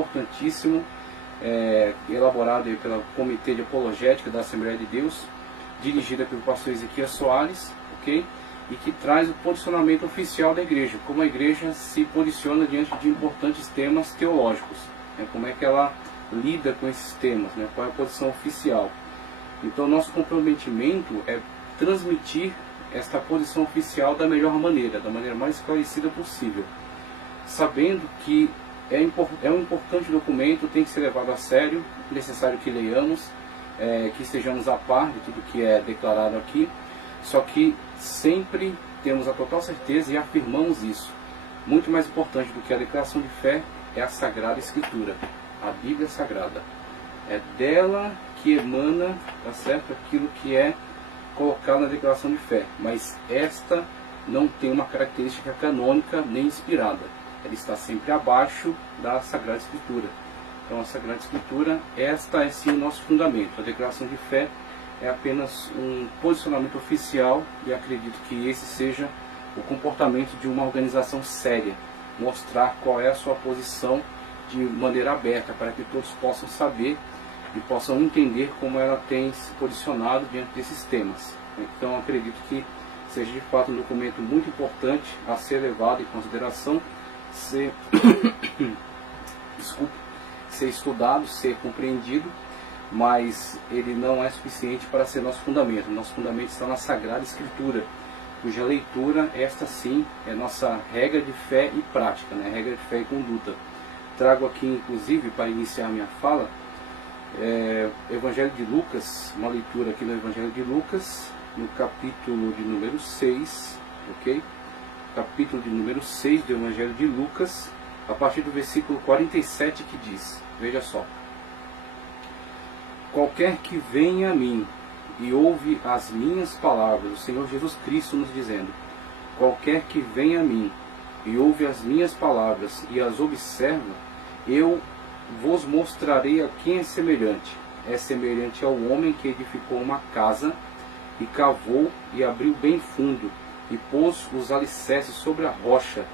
importantíssimo, elaborado aí pelo Comitê de Apologética da Assembleia de Deus, dirigida pelo pastor Ezequias Soares, ok? E que traz o posicionamento oficial da igreja, como a igreja se posiciona diante de importantes temas teológicos, né? Como é que ela lida com esses temas, né? Qual é a posição oficial. Então, nosso comprometimento é transmitir esta posição oficial da melhor maneira, da maneira mais esclarecida possível, sabendo que é um importante documento, tem que ser levado a sério, é necessário que leiamos, que estejamos a par de tudo que é declarado aqui, só que sempre temos a total certeza e afirmamos isso. Muito mais importante do que a declaração de fé é a Sagrada Escritura, a Bíblia Sagrada. É dela que emana, tá certo, aquilo que é colocado na declaração de fé, mas esta não tem uma característica canônica nem inspirada. Ela está sempre abaixo da Sagrada Escritura. Então a Sagrada Escritura, esta é sim o nosso fundamento. A declaração de fé é apenas um posicionamento oficial e acredito que esse seja o comportamento de uma organização séria. Mostrar qual é a sua posição de maneira aberta, para que todos possam saber e possam entender como ela tem se posicionado diante desses temas. Então acredito que seja de fato um documento muito importante a ser levado em consideração, ser estudado, ser compreendido, mas ele não é suficiente para ser nosso fundamento. Nosso fundamento está na Sagrada Escritura, cuja leitura, esta sim, é nossa regra de fé e prática, né? Regra de fé e conduta. Trago aqui, inclusive, para iniciar minha fala, Evangelho de Lucas, uma leitura aqui no Evangelho de Lucas, no capítulo de número 6, ok? Capítulo de número 6 do Evangelho de Lucas, a partir do versículo 47, que diz, veja só: qualquer que venha a mim e ouve as minhas palavras, o Senhor Jesus Cristo nos dizendo, qualquer que venha a mim e ouve as minhas palavras e as observa, eu vos mostrarei a quem é semelhante. É semelhante ao homem que edificou uma casa e cavou e abriu bem fundo e pôs os alicerces sobre a rocha,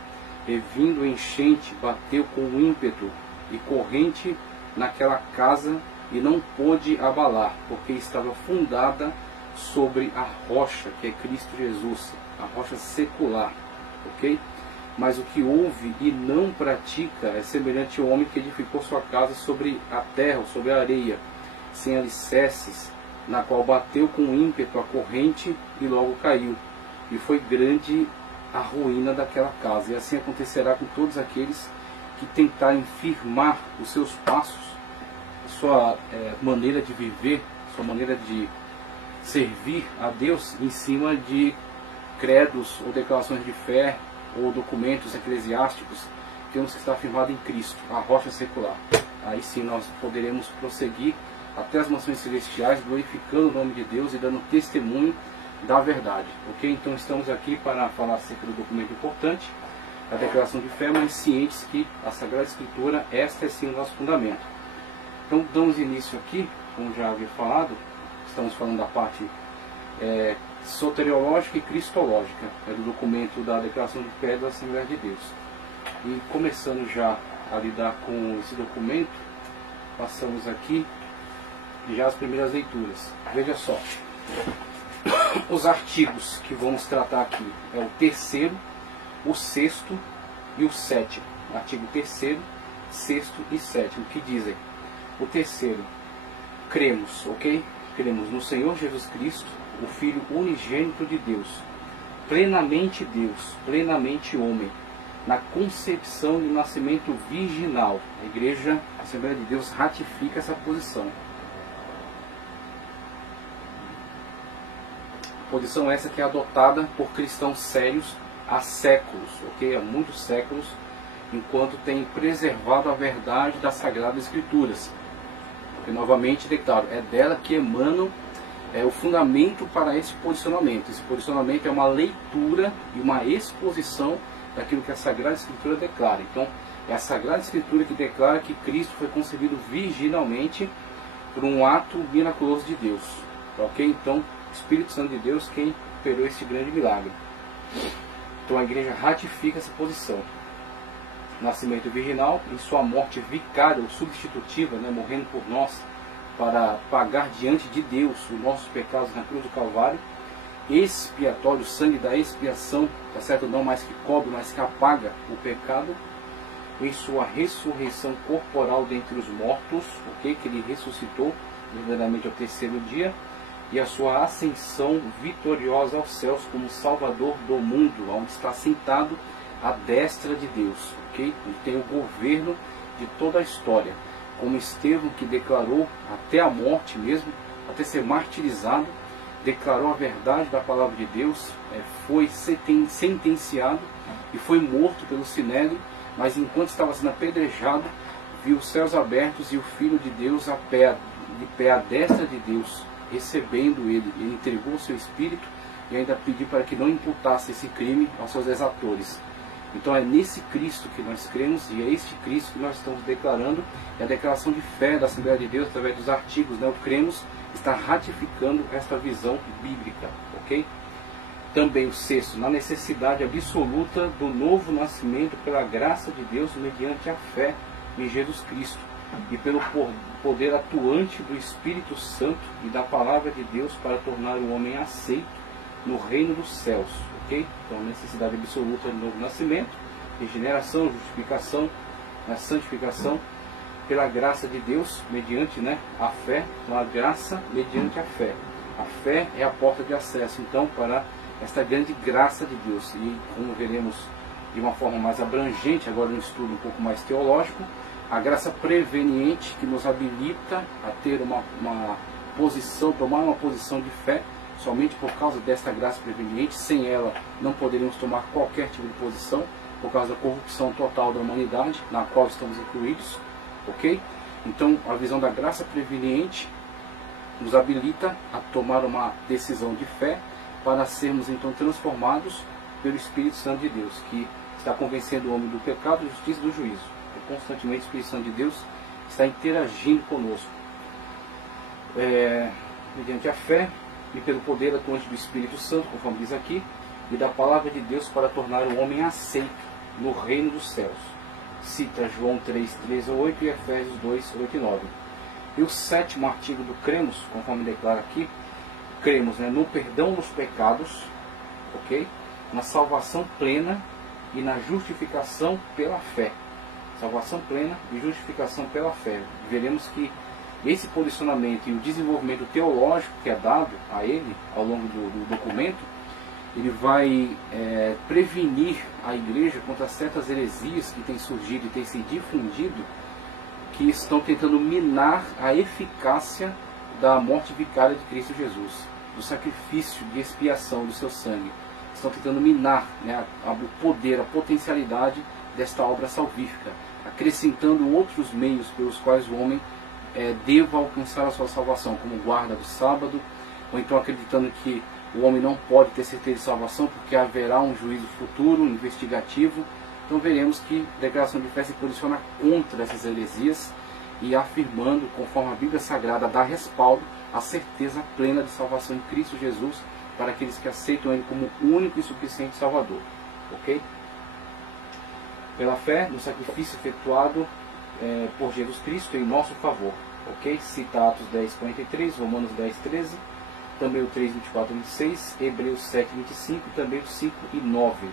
e vindo enchente bateu com ímpeto e corrente naquela casa e não pôde abalar, porque estava fundada sobre a rocha, que é Cristo Jesus, a rocha secular, ok? Mas o que ouve e não pratica é semelhante ao homem que edificou sua casa sobre a terra, ou sobre a areia, sem alicerces, na qual bateu com ímpeto a corrente e logo caiu. E foi grande a ruína daquela casa. E assim acontecerá com todos aqueles que tentarem firmar os seus passos, a sua maneira de viver, sua maneira de servir a Deus em cima de credos ou declarações de fé ou documentos eclesiásticos. Temos que estar firmado em Cristo, a rocha secular. Aí sim nós poderemos prosseguir até as mansões celestiais, glorificando o nome de Deus e dando testemunho da verdade. Ok? Então estamos aqui para falar acerca do documento importante, a declaração de fé, mas cientes que a Sagrada Escritura, esta é sim o nosso fundamento. Então damos início aqui, como já havia falado, estamos falando da parte soteriológica e cristológica, do documento da declaração de fé da Assembleia de Deus. E começando já a lidar com esse documento, passamos aqui já as primeiras leituras. Veja só, os artigos que vamos tratar aqui é o 3º, o 6º e o 7º. Artigo 3º, 6º e 7º, que dizem: o 3º, cremos, ok? Cremos no Senhor Jesus Cristo, o Filho unigênito de Deus, plenamente homem, na concepção e nascimento virginal. A Igreja, a Assembleia de Deus, ratifica essa posição. Posição essa que é adotada por cristãos sérios há séculos, ok? Há muitos séculos, enquanto tem preservado a verdade das Sagradas Escrituras. Porque, novamente declaro, é dela que emanam o fundamento para esse posicionamento. Esse posicionamento é uma leitura e uma exposição daquilo que a Sagrada Escritura declara. Então, é a Sagrada Escritura que declara que Cristo foi concebido virginalmente por um ato miraculoso de Deus. Ok? Então, Espírito Santo de Deus quem operou esse grande milagre. Então a igreja ratifica essa posição. nascimento virginal, em sua morte vicária ou substitutiva, né, morrendo por nós, para pagar diante de Deus os nossos pecados na cruz do Calvário, expiatório, o sangue da expiação, tá certo? Não mais que cobre, mas que apaga o pecado, em sua ressurreição corporal dentre os mortos, ok? Que ele ressuscitou verdadeiramente ao terceiro dia, e a sua ascensão vitoriosa aos céus como Salvador do mundo, onde está sentado à destra de Deus, ok? Ele tem o governo de toda a história, como Estevão, que declarou até a morte mesmo, até ser martirizado, declarou a verdade da palavra de Deus, foi sentenciado e foi morto pelo Sinédrio, mas enquanto estava sendo apedrejado, viu os céus abertos e o Filho de Deus de pé à destra de Deus, recebendo ele. Ele entregou o seu espírito e ainda pediu para que não imputasse esse crime aos seus exatores. Então é nesse Cristo que nós cremos, e é este Cristo que nós estamos declarando. É a declaração de fé da Assembleia de Deus, através dos artigos, né? O cremos está ratificando esta visão bíblica, ok? Também o sexto, na necessidade absoluta do novo nascimento pela graça de Deus, mediante a fé em Jesus Cristo, e pelo poder atuante do Espírito Santo e da palavra de Deus para tornar o homem aceito no reino dos céus, ok? Então, necessidade absoluta do novo nascimento, regeneração, justificação, santificação, pela graça de Deus, mediante, né, a fé. Então, a graça mediante a fé. A fé é a porta de acesso, então, para esta grande graça de Deus. E como veremos de uma forma mais abrangente, agora um estudo um pouco mais teológico, a graça preveniente que nos habilita a ter uma posição, tomar uma posição de fé, somente por causa desta graça preveniente. Sem ela não poderíamos tomar qualquer tipo de posição, por causa da corrupção total da humanidade, na qual estamos incluídos, ok? Então a visão da graça preveniente nos habilita a tomar uma decisão de fé, para sermos então transformados pelo Espírito Santo de Deus, que está convencendo o homem do pecado, da justiça e do juízo. Então, constantemente o Espírito Santo de Deus está interagindo conosco, mediante a fé e pelo poder atuante do Espírito Santo, conforme diz aqui, e da palavra de Deus para tornar o homem aceito no reino dos céus. Cita João 3, 13 a 8 e Efésios 2, 8 e 9. E o sétimo artigo do cremos, conforme declara aqui, cremos, né, no perdão dos pecados, ok? Na salvação plena e na justificação pela fé. Salvação plena e justificação pela fé. Veremos que esse posicionamento e o desenvolvimento teológico que é dado a ele ao longo do documento, ele vai prevenir a igreja contra certas heresias que têm surgido e têm se difundido, que estão tentando minar a eficácia da morte vicária de Cristo Jesus, do sacrifício de expiação do seu sangue. Estão tentando minar, né, o poder, a potencialidade desta obra salvífica, acrescentando outros meios pelos quais o homem deva alcançar a sua salvação, como guarda do sábado, ou então acreditando que o homem não pode ter certeza de salvação porque haverá um juízo futuro, investigativo. Então veremos que a declaração de fé se posiciona contra essas heresias e afirmando, conforme a Bíblia Sagrada dá respaldo, a certeza plena de salvação em Cristo Jesus para aqueles que aceitam Ele como único e suficiente Salvador, ok? Pela fé no sacrifício efetuado por Jesus Cristo em nosso favor, ok? Cita Atos 10, 43, Romanos 10, 13, também o 3, 24, 26, Hebreus 7, 25 e também o 5 e 9.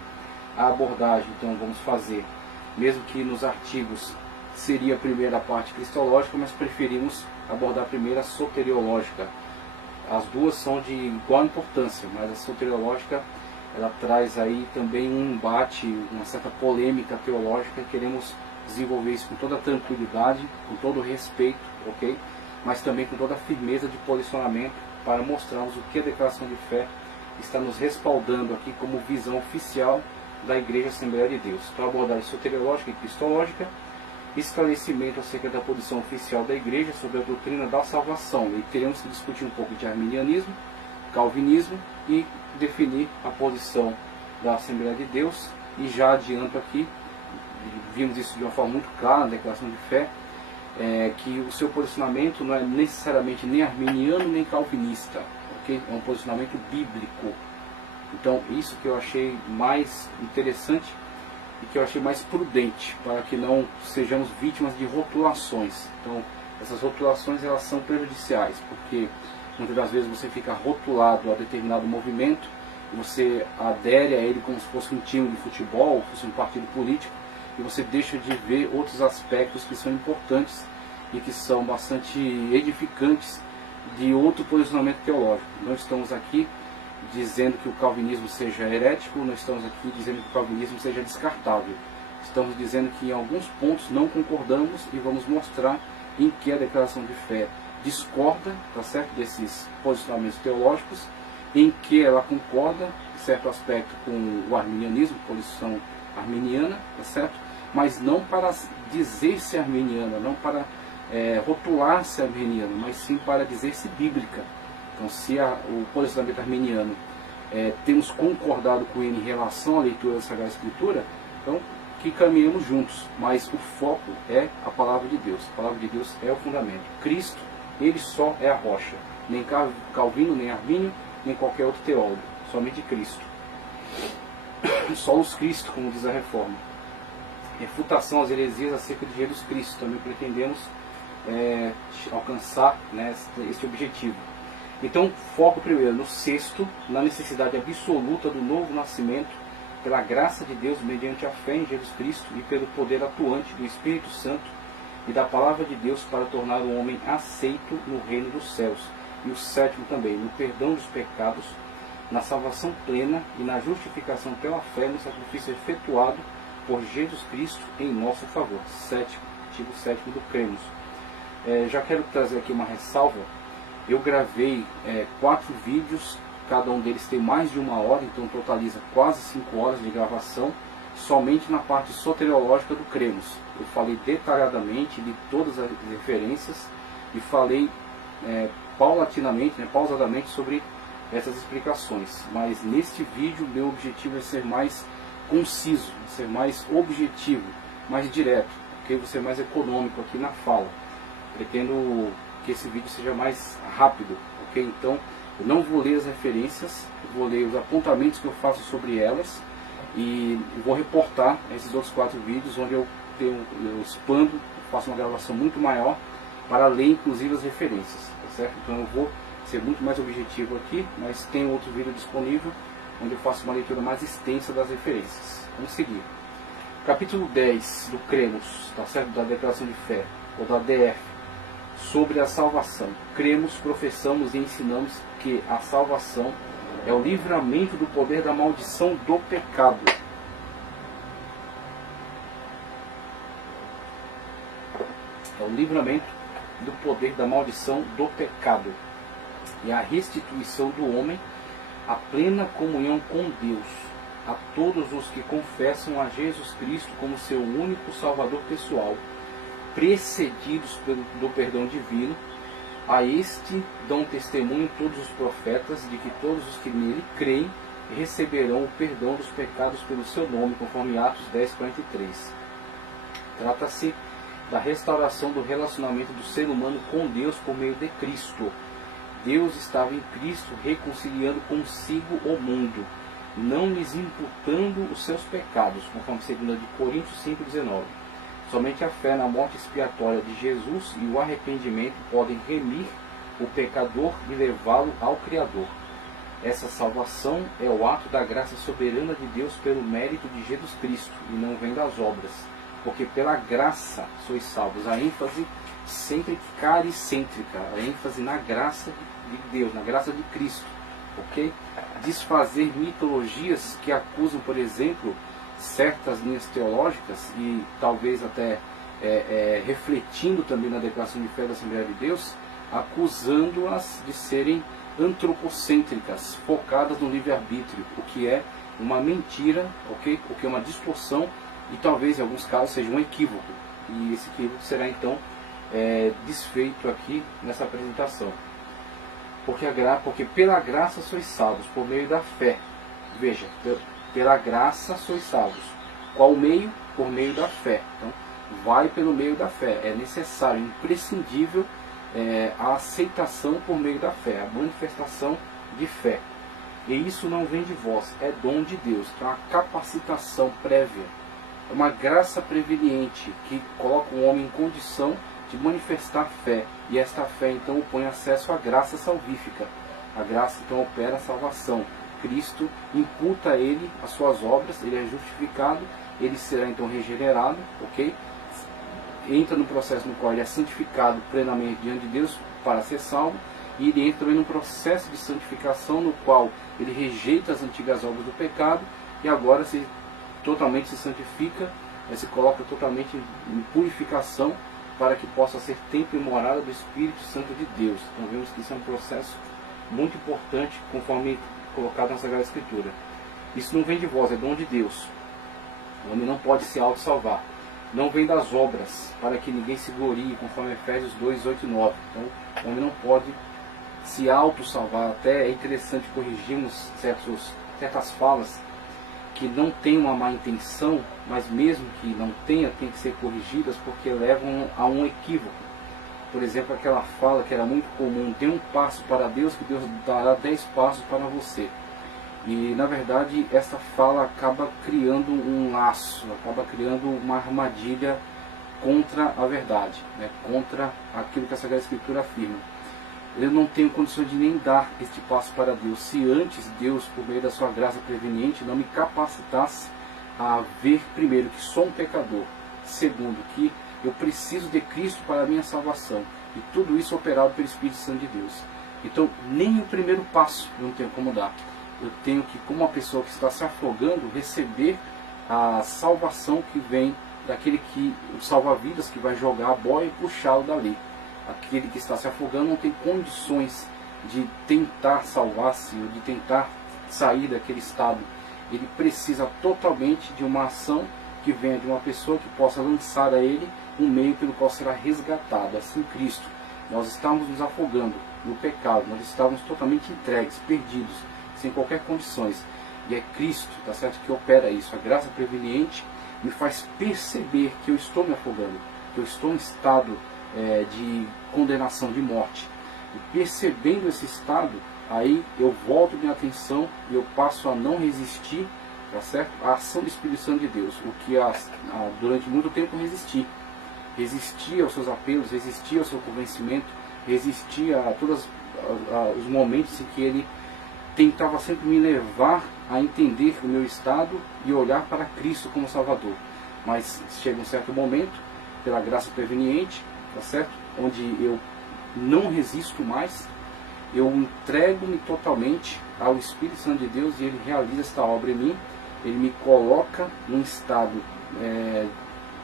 A abordagem, então, vamos fazer, mesmo que nos artigos seria a primeira parte cristológica, mas preferimos abordar a primeira soteriológica. As duas são de igual importância, mas a soteriológica ela traz aí também um embate, uma certa polêmica teológica, e queremos desenvolver isso com toda a tranquilidade, com todo o respeito, ok? Mas também com toda a firmeza de posicionamento, para mostrarmos o que a declaração de fé está nos respaldando aqui como visão oficial da Igreja Assembleia de Deus. Então, abordagem soteriológica e cristológica, esclarecimento acerca da posição oficial da Igreja sobre a doutrina da salvação. E teremos que discutir um pouco de arminianismo, calvinismo e definir a posição da Assembleia de Deus. E já adianto aqui, vimos isso de uma forma muito clara na declaração de fé, que o seu posicionamento não é necessariamente nem arminiano nem calvinista, ok? É um posicionamento bíblico. Então, isso que eu achei mais interessante e que eu achei mais prudente, para que não sejamos vítimas de rotulações. Então, essas rotulações elas são prejudiciais, porque muitas das vezes você fica rotulado a determinado movimento, você adere a ele como se fosse um time de futebol, fosse um partido político, e você deixa de ver outros aspectos que são importantes e que são bastante edificantes de outro posicionamento teológico. Não estamos aqui dizendo que o calvinismo seja herético, não estamos aqui dizendo que o calvinismo seja descartável. Estamos dizendo que em alguns pontos não concordamos e vamos mostrar em que a declaração de fé discorda, tá certo, desses posicionamentos teológicos, em que ela concorda, em certo aspecto, com o arminianismo, posição arminiana, tá certo? Mas não para dizer-se arminiana, não para rotular-se arminiana, mas sim para dizer-se bíblica. Então, se o posicionamento arminiano temos concordado com ele em relação à leitura da Sagrada Escritura, então que caminhemos juntos, mas o foco é a palavra de Deus. A palavra de Deus é o fundamento. Cristo, ele só é a rocha. Nem Calvino, nem Armínio, nem qualquer outro teólogo. Somente Cristo. Solos Cristo, como diz a Reforma. Refutação às heresias acerca de Jesus Cristo. Também pretendemos alcançar, né, esse objetivo. Então, foco primeiro no sexto, na necessidade absoluta do novo nascimento, pela graça de Deus, mediante a fé em Jesus Cristo e pelo poder atuante do Espírito Santo e da palavra de Deus para tornar o homem aceito no reino dos céus. E o sétimo também, no perdão dos pecados, na salvação plena e na justificação pela fé no sacrifício efetuado por Jesus Cristo em nosso favor. Sétimo, artigo 7 do Cremos. Já quero trazer aqui uma ressalva. Eu gravei 4 vídeos, cada um deles tem mais de 1 hora, então totaliza quase 5 horas de gravação, somente na parte soteriológica do Cremos. Eu falei detalhadamente de todas as referências e falei paulatinamente, pausadamente sobre essas explicações. Mas neste vídeo, meu objetivo é ser mais conciso, ser mais objetivo, mais direto, porque vou ser mais econômico aqui na fala. Pretendo que esse vídeo seja mais rápido, ok? Então, eu não vou ler as referências, eu vou ler os apontamentos que eu faço sobre elas e vou reportar esses outros 4 vídeos onde eu expando, faço uma gravação muito maior para ler inclusive as referências, tá certo? Então eu vou ser muito mais objetivo aqui, mas tem outro vídeo disponível onde eu faço uma leitura mais extensa das referências. Vamos seguir. Capítulo 10 do Cremos, tá certo? Da Declaração de Fé, ou da DF, sobre a salvação. Cremos, professamos e ensinamos que a salvação é o livramento do poder da maldição do pecado. É o livramento do poder da maldição do pecado e a restituição do homem à plena comunhão com Deus, a todos os que confessam a Jesus Cristo como seu único Salvador pessoal, precedidos do perdão divino. A este dão testemunho todos os profetas de que todos os que nele creem receberão o perdão dos pecados pelo seu nome, conforme Atos 10:43. Trata-se da restauração do relacionamento do ser humano com Deus por meio de Cristo. Deus estava em Cristo reconciliando consigo o mundo, não lhes imputando os seus pecados, conforme 2 Coríntios 5:19. Somente a fé na morte expiatória de Jesus e o arrependimento podem remir o pecador e levá-lo ao Criador. Essa salvação é o ato da graça soberana de Deus pelo mérito de Jesus Cristo e não vem das obras, porque pela graça sois salvos. A ênfase sempre caricêntrica, a ênfase na graça de Deus, na graça de Cristo, ok? Desfazer mitologias que acusam, por exemplo, certas linhas teológicas e talvez até refletindo também na declaração de fé da Assembleia de Deus, acusando-as de serem antropocêntricas, focadas no livre-arbítrio, o que é uma mentira, ok? O que é uma distorção e talvez em alguns casos seja um equívoco. E esse equívoco será então desfeito aqui nessa apresentação. Porque pela graça sois salvos, por meio da fé. Veja, pela graça sois salvos. Qual meio? Por meio da fé. Então, vai pelo meio da fé. É necessário, imprescindível a aceitação por meio da fé, a manifestação de fé. E isso não vem de vós, é dom de Deus, que é uma capacitação prévia. é uma graça preveniente que coloca o homem em condição de manifestar fé. E esta fé então opõe acesso à graça salvífica. A graça então opera a salvação. Cristo imputa a ele as suas obras, ele é justificado, ele será então regenerado, ok? Entra no processo no qual ele é santificado plenamente diante de Deus para ser salvo, e ele entra também num processo de santificação no qual ele rejeita as antigas obras do pecado e agora totalmente se santifica, se coloca totalmente em purificação para que possa ser templo e morada do Espírito Santo de Deus. Então vemos que isso é um processo muito importante, conforme colocado na Sagrada Escritura. Isso não vem de vós, é dom de Deus. O homem não pode se auto-salvar. Não vem das obras, para que ninguém se glorie, conforme Efésios 2, 8 e 9. Então, o homem não pode se auto-salvar. Até é interessante corrigirmos certas falas que não têm uma má intenção, mas mesmo que não tenha, tem que ser corrigidas, porque levam a um equívoco. Por exemplo, aquela fala que era muito comum: dê um passo para Deus, que Deus dará 10 passos para você. E na verdade essa fala acaba criando um laço, acaba criando uma armadilha contra a verdade, né? Contra aquilo que a Sagrada Escritura afirma. Eu não tenho condições de nem dar este passo para Deus, se antes Deus, por meio da sua graça preveniente, não me capacitasse a ver, primeiro, que sou um pecador, segundo, que eu preciso de Cristo para a minha salvação, e tudo isso operado pelo Espírito Santo de Deus. Então nem o primeiro passo eu não tenho como dar. Eu tenho que, como uma pessoa que está se afogando, receber a salvação que vem daquele que, o salva-vidas, que vai jogar a boia e puxá-lo dali. Aquele que está se afogando não tem condições de tentar salvar-se ou de tentar sair daquele estado. Ele precisa totalmente de uma ação que venha de uma pessoa que possa lançar a ele um meio pelo qual será resgatado. Assim Cristo. Nós estávamos nos afogando no pecado, nós estávamos totalmente entregues, perdidos, sem qualquer condições. E é Cristo, tá certo, que opera isso. A graça preveniente me faz perceber que eu estou me afogando, que eu estou em estado de condenação, de morte. E percebendo esse estado, aí eu volto minha atenção e eu passo a não resistir, tá certo, à ação do Espírito Santo de Deus, o que durante muito tempo resistia aos seus apelos, resistia ao seu convencimento, resistia a todos os momentos em que ele tentava sempre me levar a entender o meu estado e olhar para Cristo como Salvador. Mas chega um certo momento, pela graça preveniente, tá certo, onde eu não resisto mais, eu entrego-me totalmente ao Espírito Santo de Deus e ele realiza esta obra em mim. Ele me coloca num estado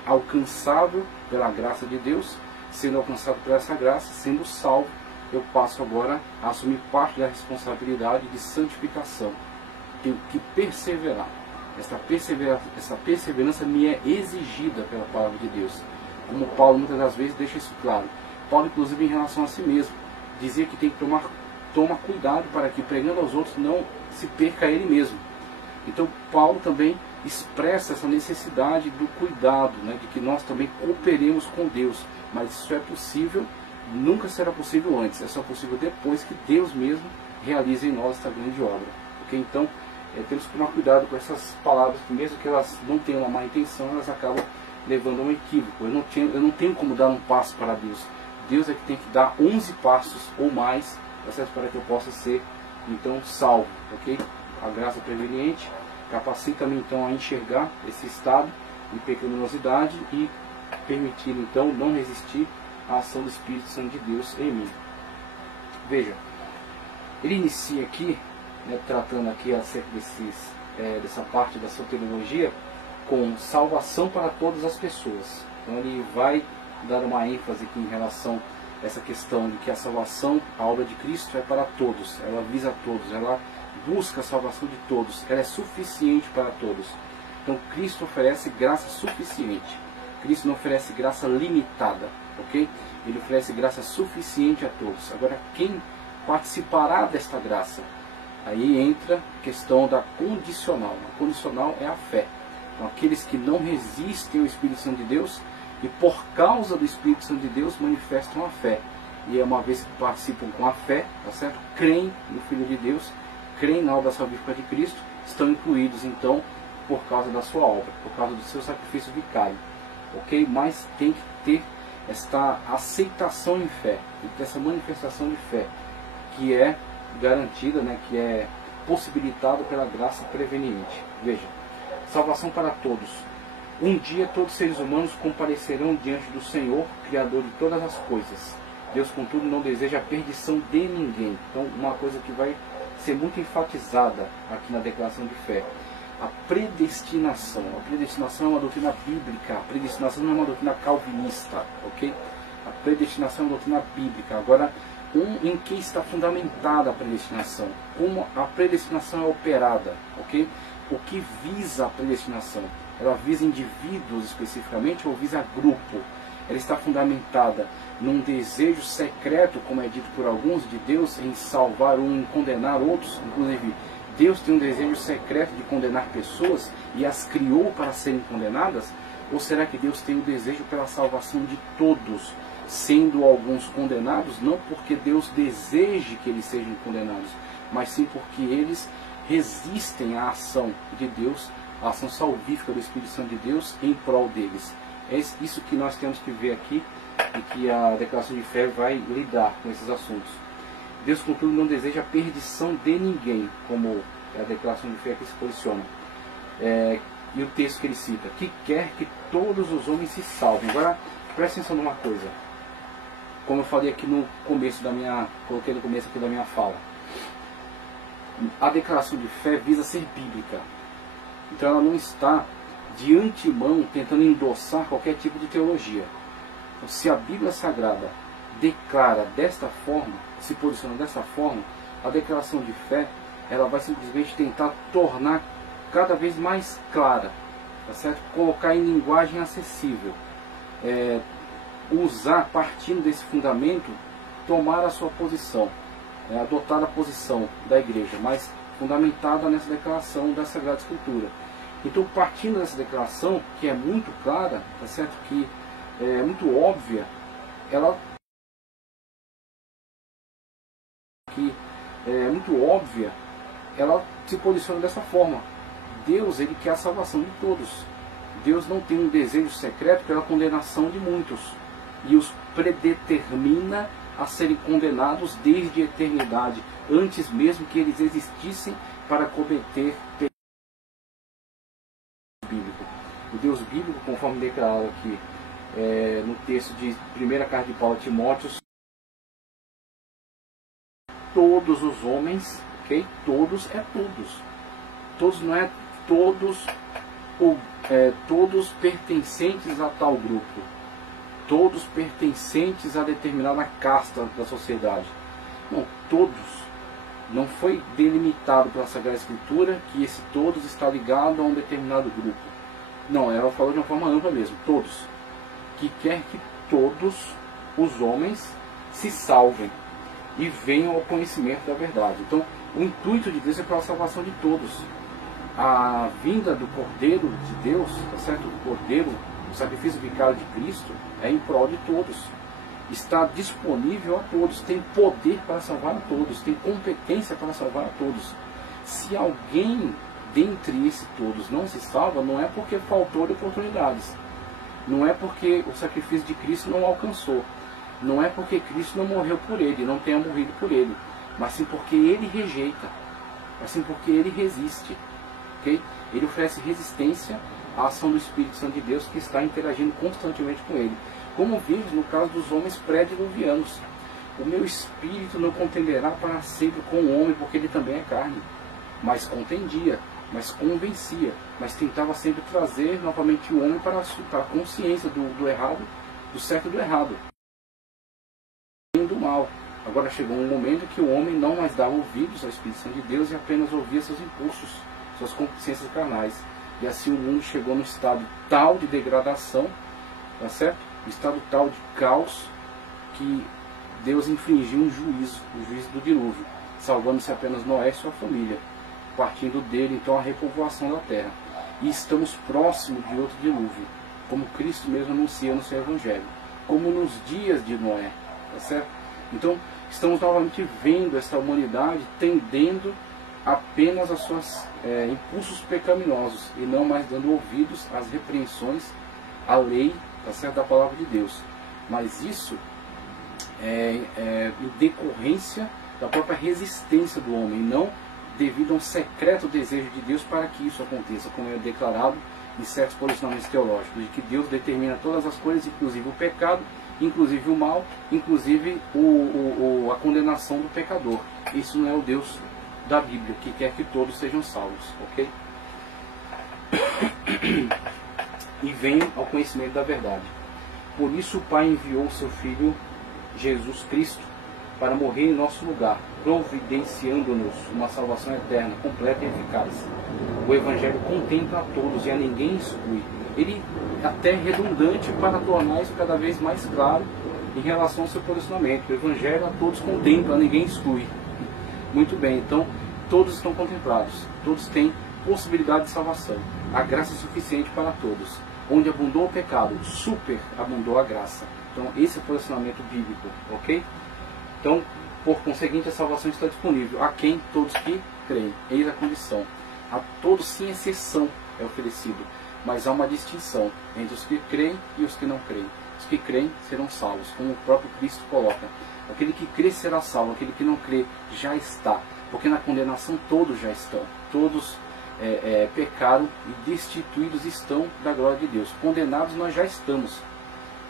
alcançável pela graça de Deus. Sendo alcançado por essa graça, sendo salvo, eu passo agora a assumir parte da responsabilidade de santificação. Tenho que perseverar. Essa perseverança me é exigida pela palavra de Deus. Como Paulo muitas das vezes deixa isso claro. Paulo, inclusive, em relação a si mesmo, dizia que tem que tomar cuidado para que, pregando aos outros, não se perca ele mesmo. Então Paulo também expressa essa necessidade do cuidado, né, de que nós também cooperemos com Deus. Mas isso é possível, nunca será possível antes, é só possível depois que Deus mesmo realize em nós esta grande obra. Okay? Então temos que tomar cuidado com essas palavras, que mesmo que elas não tenham uma má intenção, elas acabam levando a um equívoco. Eu não tenho como dar um passo para Deus. Deus é que tem que dar 11 passos ou mais, tá certo? Para que eu possa ser então salvo. Okay? A graça preveniente capacita-me então a enxergar esse estado de pecaminosidade e permitir então não resistir à ação do Espírito Santo de Deus em mim. Veja, ele inicia aqui, né, tratando aqui acerca dessa parte da soteriologia, com salvação para todas as pessoas. Então ele vai dar uma ênfase aqui em relação a essa questão de que a salvação, a obra de Cristo é para todos, ela visa a todos, ela busca a salvação de todos, ela é suficiente para todos. Então Cristo oferece graça suficiente. Cristo não oferece graça limitada, ok? Ele oferece graça suficiente a todos. Agora, quem participará desta graça? Aí entra a questão da condicional. A condicional é a fé. Então, aqueles que não resistem ao Espírito Santo de Deus e por causa do Espírito Santo de Deus manifestam a fé. E uma vez que participam com a fé, tá certo? Creem no Filho de Deus, creem na obra salvífica de Cristo, estão incluídos então por causa da sua obra, por causa do seu sacrifício vicário, ok? Mas tem que ter esta aceitação em fé, tem que ter essa manifestação de fé, que é garantida, né, que é possibilitada pela graça preveniente. Veja, salvação para todos. Um dia todos os seres humanos comparecerão diante do Senhor, Criador de todas as coisas. Deus, contudo, não deseja a perdição de ninguém. Então, uma coisa que vai ser muito enfatizada aqui na declaração de fé: a predestinação. A predestinação é uma doutrina bíblica, a predestinação não é uma doutrina calvinista, ok? A predestinação é uma doutrina bíblica. Agora, em que está fundamentada a predestinação? Como a predestinação é operada, ok? O que visa a predestinação? Ela visa indivíduos especificamente ou visa grupo? Ela está fundamentada num desejo secreto, como é dito por alguns, de Deus em salvar um, em condenar outros. Inclusive, Deus tem um desejo secreto de condenar pessoas e as criou para serem condenadas? Ou será que Deus tem o desejo pela salvação de todos, sendo alguns condenados, não porque Deus deseje que eles sejam condenados, mas sim porque eles resistem à ação de Deus, a ação salvífica do Espírito Santo de Deus em prol deles? É isso que nós temos que ver aqui e que a declaração de fé vai lidar com esses assuntos. Deus, contudo, não deseja a perdição de ninguém, como a declaração de fé que se posiciona. E o texto que ele cita: que quer que todos os homens se salvem. Agora, presta atenção numa coisa. Como eu falei aqui no começo coloquei no começo aqui da minha fala, a declaração de fé visa ser bíblica. Então ela não está de antemão tentando endossar qualquer tipo de teologia. Então, se a Bíblia Sagrada declara desta forma, se posiciona dessa forma, a declaração de fé, ela vai simplesmente tentar tornar cada vez mais clara, tá certo? Colocar em linguagem acessível, usar, partindo desse fundamento, tomar a sua posição, adotar a posição da igreja, mas fundamentada nessa declaração da Sagrada Escritura. Então, partindo dessa declaração, que é muito clara, tá certo? Que é muito óbvia, ela se posiciona dessa forma. Deus, ele quer a salvação de todos. Deus não tem um desejo secreto pela condenação de muitos, e os predetermina a serem condenados desde a eternidade, antes mesmo que eles existissem para cometer pecado bíblico. O Deus bíblico, conforme declarado aqui no texto de 1ª carta de Paulo a Timóteo, todos os homens, ok? Todos é todos. Todos não é todos, todos pertencentes a tal grupo. Todos pertencentes a determinada casta da sociedade. Não, todos. Não foi delimitado pela Sagrada Escritura que esse todos está ligado a um determinado grupo. Não, ela falou de uma forma ampla mesmo. Todos. Que quer que todos os homens se salvem e venham ao conhecimento da verdade. Então, o intuito de Deus é para a salvação de todos. A vinda do Cordeiro de Deus, tá certo? O Cordeiro, o sacrifício vicário de Cristo, é em prol de todos. Está disponível a todos, tem poder para salvar a todos, tem competência para salvar a todos. Se alguém dentre esses todos não se salva, não é porque faltou de oportunidades, não é porque o sacrifício de Cristo não alcançou, não é porque Cristo não morreu por ele, não tenha morrido por ele, mas sim porque ele rejeita, mas sim porque ele resiste, ok? Ele oferece resistência à ação do Espírito Santo de Deus, que está interagindo constantemente com ele. Como vimos no caso dos homens pré-diluvianos: o meu espírito não contenderá para sempre com o homem, porque ele também é carne. Mas contendia, mas convencia, mas tentava sempre trazer novamente o homem para a consciência do errado, do certo e do errado, do mal. Agora chegou um momento que o homem não mais dava ouvidos ao Espírito Santo de Deus e apenas ouvia seus impulsos, suas concupiscências carnais. E assim o mundo chegou num estado tal de degradação, tá certo? Um estado tal de caos, que Deus infringiu um juízo, o juízo do dilúvio, salvando-se apenas Noé e sua família, partindo dele então a repovoação da terra. E estamos próximos de outro dilúvio, como Cristo mesmo anuncia no seu Evangelho, como nos dias de Noé, tá certo? Então estamos novamente vendo essa humanidade tendendo apenas aos seus impulsos pecaminosos e não mais dando ouvidos às repreensões, à lei, tá certo, da palavra de Deus. Mas isso em decorrência da própria resistência do homem, não devido a um secreto desejo de Deus para que isso aconteça, como é declarado em certos posicionamentos teológicos, de que Deus determina todas as coisas, inclusive o pecado, inclusive o mal, inclusive a condenação do pecador. Isso não é o Deus da Bíblia, que quer que todos sejam salvos, ok? E venham ao conhecimento da verdade. Por isso o Pai enviou o seu Filho Jesus Cristo para morrer em nosso lugar, providenciando-nos uma salvação eterna, completa e eficaz. O Evangelho contempla a todos e a ninguém exclui. Ele até é redundante para tornar isso cada vez mais claro em relação ao seu posicionamento. O Evangelho a todos contempla, a ninguém exclui. Muito bem, então todos estão contemplados, todos têm possibilidade de salvação. A graça é suficiente para todos. Onde abundou o pecado, superabundou a graça. Então esse é o posicionamento bíblico, ok? Então, por conseguinte, a salvação está disponível a quem? Todos que creem. Eis a condição. A todos, sem exceção, é oferecido. Mas há uma distinção entre os que creem e os que não creem. Os que creem serão salvos, como o próprio Cristo coloca. Aquele que crê será salvo, aquele que não crê já está. Porque na condenação todos já estão. Todos pecaram e destituídos estão da glória de Deus. Condenados nós já estamos.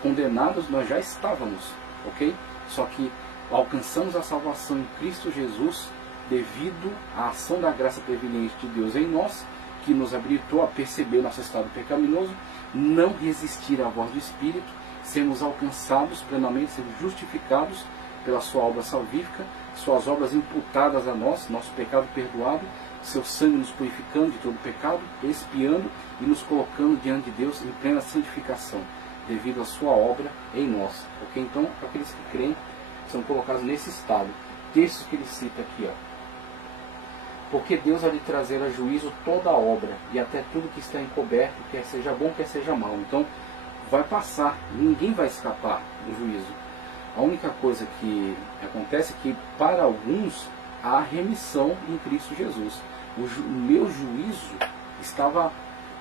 Condenados nós já estávamos. Ok? Só que alcançamos a salvação em Cristo Jesus devido à ação da graça preveniente de Deus em nós, que nos habilitou a perceber nosso estado pecaminoso, não resistir à voz do Espírito, sermos alcançados plenamente, sermos justificados pela sua obra salvífica, suas obras imputadas a nós, nosso pecado perdoado, seu sangue nos purificando de todo pecado, expiando e nos colocando diante de Deus em plena santificação, devido à sua obra em nós. Ok? Então, aqueles que creem são colocados nesse estado. Texto que ele cita aqui, ó. Porque Deus há de trazer a juízo toda a obra, e até tudo que está encoberto, quer seja bom, quer seja mal. Então, vai passar, ninguém vai escapar do juízo. A única coisa que acontece é que, para alguns, há remissão em Cristo Jesus. O meu juízo estava,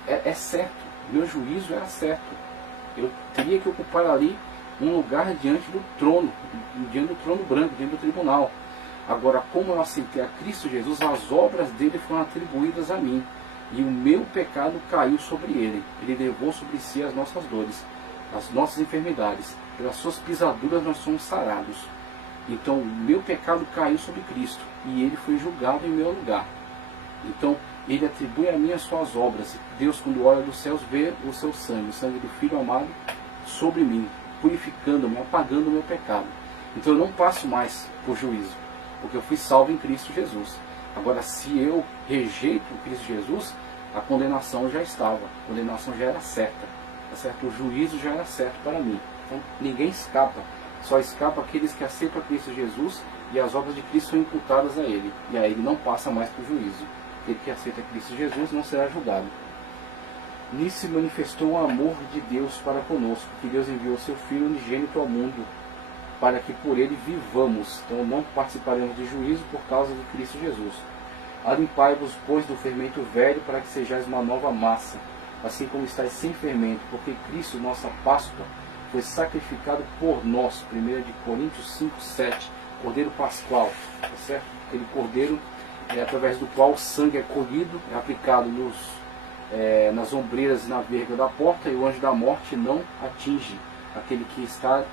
é certo, meu juízo era certo. Eu teria que ocupar ali um lugar diante do trono branco, diante do tribunal. Agora, como eu aceitei a Cristo Jesus, as obras dele foram atribuídas a mim. E o meu pecado caiu sobre ele. Ele levou sobre si as nossas dores, as nossas enfermidades. Pelas suas pisaduras nós somos sarados. Então, o meu pecado caiu sobre Cristo. E ele foi julgado em meu lugar. Então, ele atribui a mim as suas obras. Deus, quando olha dos céus, vê o seu sangue, o sangue do Filho amado, sobre mim, purificando-me, apagando o meu pecado. Então eu não passo mais por juízo, porque eu fui salvo em Cristo Jesus. Agora, se eu rejeito Cristo Jesus, a condenação já estava, a condenação já era certa, tá certo? O juízo já era certo para mim. Então ninguém escapa, só escapa aqueles que aceitam Cristo Jesus e as obras de Cristo são imputadas a ele, e aí ele não passa mais por juízo. Aquele que aceita Cristo Jesus não será julgado. Nisso se manifestou o amor de Deus para conosco, que Deus enviou seu Filho unigênito ao mundo, para que por ele vivamos. Então não participaremos de juízo por causa de Cristo Jesus. Alimpai-vos, pois, do fermento velho, para que sejais uma nova massa, assim como estáis sem fermento, porque Cristo, nossa Páscoa, foi sacrificado por nós. 1 Coríntios 5, 7. Cordeiro pascual, tá certo? Aquele cordeiro através do qual o sangue é colhido, é aplicado nas ombreiras e na verga da porta, e o anjo da morte não atinge aquele que está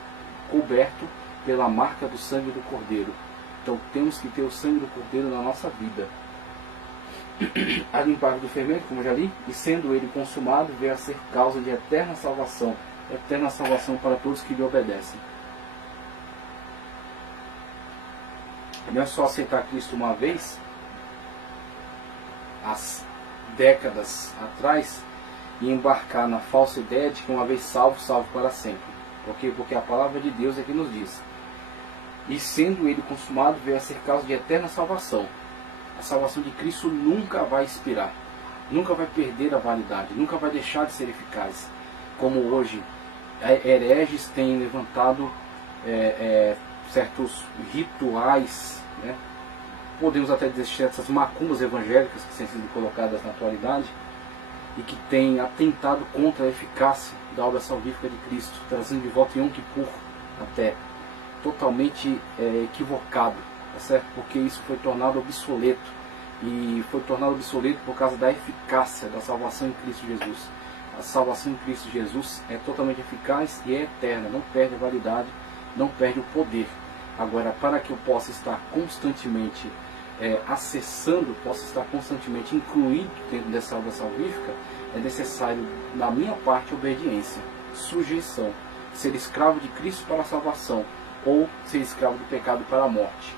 coberto pela marca do sangue do cordeiro. Então temos que ter o sangue do cordeiro na nossa vida. A limpar do fermento, como já li, e sendo ele consumado, veio a ser causa de eterna salvação para todos que lhe obedecem. Não é só aceitar Cristo uma vez, as décadas atrás, e embarcar na falsa ideia de que uma vez salvo, salvo para sempre. Por quê? Porque a palavra de Deus é que nos diz: e sendo ele consumado, veio a ser causa de eterna salvação. A salvação de Cristo nunca vai expirar, nunca vai perder a validade, nunca vai deixar de ser eficaz. Como hoje hereges têm levantado certos rituais, né, podemos até dizer essas macumbas evangélicas que têm sido colocadas na atualidade e que têm atentado contra a eficácia da obra salvífica de Cristo, trazendo de volta Yom Kippur até totalmente equivocado, tá certo? Porque isso foi tornado obsoleto, e foi tornado obsoleto por causa da eficácia da salvação em Cristo Jesus. A salvação em Cristo Jesus é totalmente eficaz e é eterna, não perde a validade, não perde o poder. Agora, para que eu possa estar constantemente acessando, possa estar constantemente incluído dentro dessa obra salvífica, é necessário, da minha parte, obediência, sujeição, ser escravo de Cristo para a salvação, ou ser escravo do pecado para a morte.